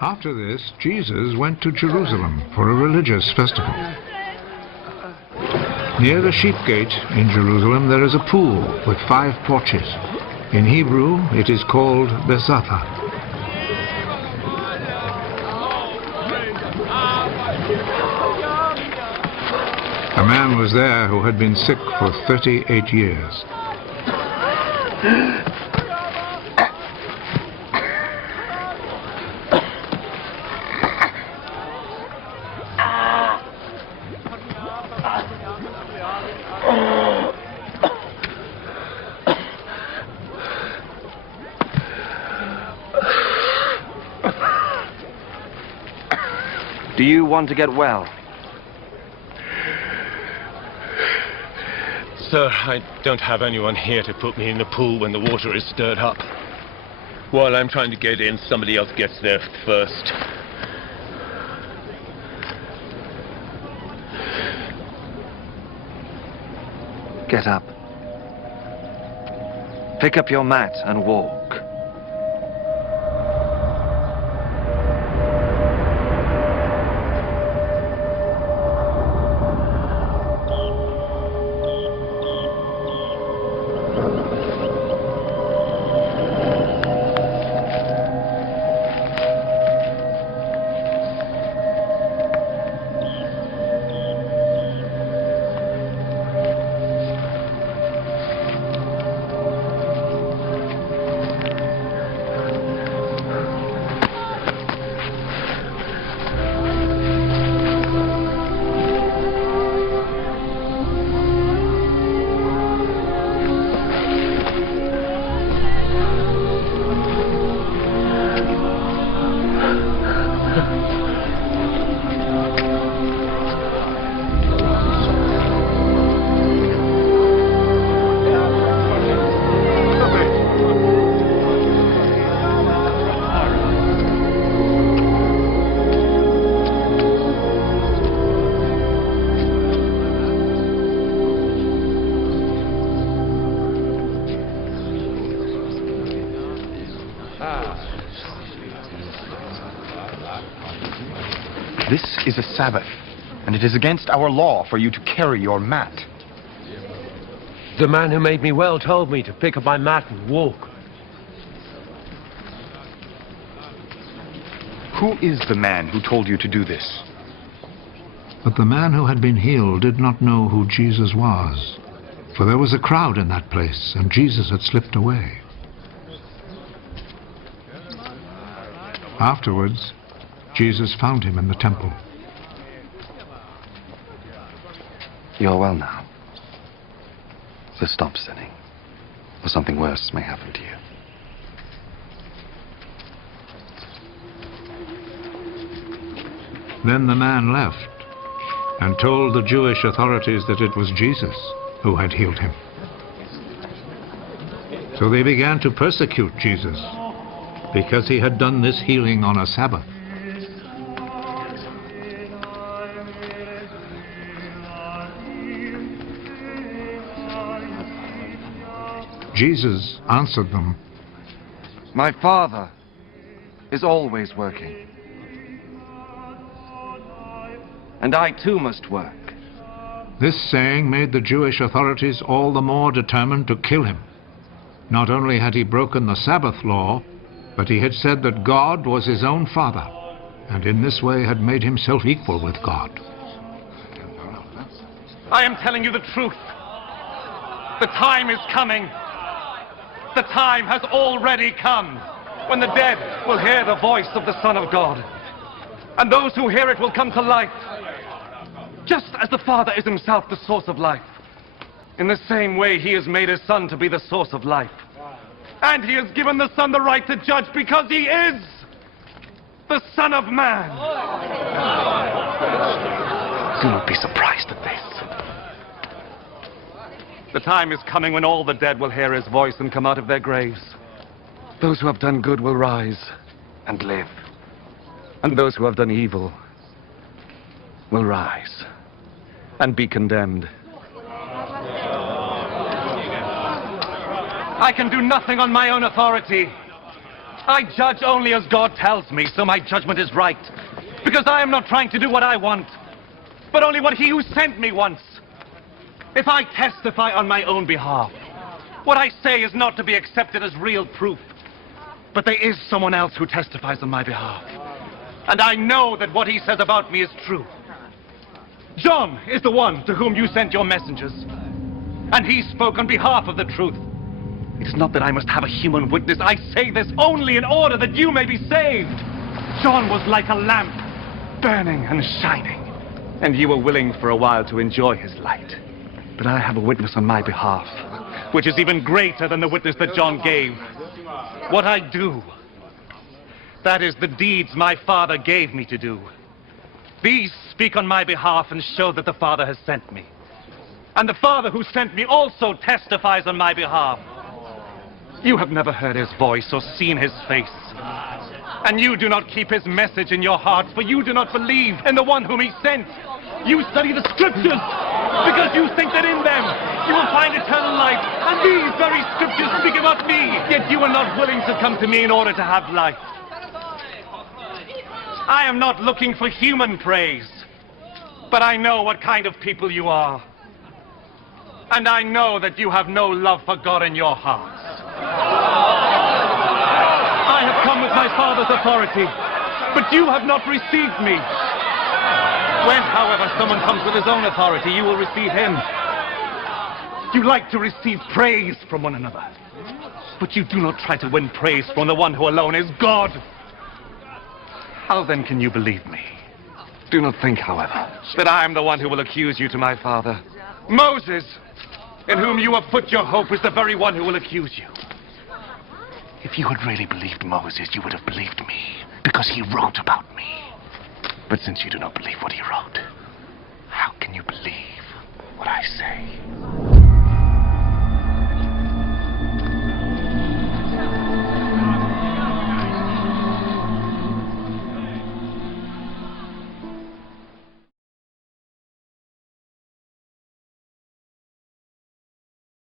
After this, Jesus went to Jerusalem for a religious festival. Near the sheep gate in Jerusalem there is a pool with 5 porches. In Hebrew it is called Bethesda. A man was there who had been sick for 38 years. Do you want to get well? Sir, I don't have anyone here to put me in the pool when the water is stirred up. While I'm trying to get in, somebody else gets there first. Get up. Pick up your mat and walk. This is a Sabbath, and it is against our law for you to carry your mat. The man who made me well told me to pick up my mat and walk. Who is the man who told you to do this? But the man who had been healed did not know who Jesus was, for there was a crowd in that place, and Jesus had slipped away. Afterwards, Jesus found him in the temple. You're well now. So stop sinning, or something worse may happen to you. Then the man left and told the Jewish authorities that it was Jesus who had healed him. So they began to persecute Jesus because he had done this healing on a Sabbath. Jesus answered them, My Father is always working. And I too must work. This saying made the Jewish authorities all the more determined to kill him. Not only had he broken the Sabbath law, but he had said that God was his own Father, and in this way had made himself equal with God. I am telling you the truth. The time is coming. The time has already come when the dead will hear the voice of the Son of God. And those who hear it will come to life. Just as the Father is himself the source of life. In the same way, he has made his Son to be the source of life. And he has given the Son the right to judge because he is the Son of Man. Do not be surprised at this. The time is coming when all the dead will hear his voice and come out of their graves. Those who have done good will rise and live. And those who have done evil will rise and be condemned. I can do nothing on my own authority. I judge only as God tells me, so my judgment is right. Because I am not trying to do what I want, but only what he who sent me wants. If I testify on my own behalf, what I say is not to be accepted as real proof. But there is someone else who testifies on my behalf. And I know that what he says about me is true. John is the one to whom you sent your messengers. And he spoke on behalf of the truth. It is not that I must have a human witness. I say this only in order that you may be saved. John was like a lamp, burning and shining. And you were willing for a while to enjoy his light. But I have a witness on my behalf, which is even greater than the witness that John gave. What I do, that is the deeds my Father gave me to do. These speak on my behalf and show that the Father has sent me. And the Father who sent me also testifies on my behalf. You have never heard his voice or seen his face. And you do not keep his message in your hearts, for you do not believe in the one whom he sent. You study the scriptures because you think that in them you will find eternal life. And these very scriptures speak about me, yet you are not willing to come to me in order to have life. I am not looking for human praise, but I know what kind of people you are. And I know that you have no love for God in your hearts. I have come with my Father's authority, but you have not received me. When, however, someone comes with his own authority, you will receive him. You like to receive praise from one another, but you do not try to win praise from the one who alone is God. How then can you believe me? Do not think, however, that I am the one who will accuse you to my Father. Moses, in whom you have put your hope, is the very one who will accuse you. If you had really believed Moses, you would have believed me, because he wrote about me. But since you do not believe what he wrote,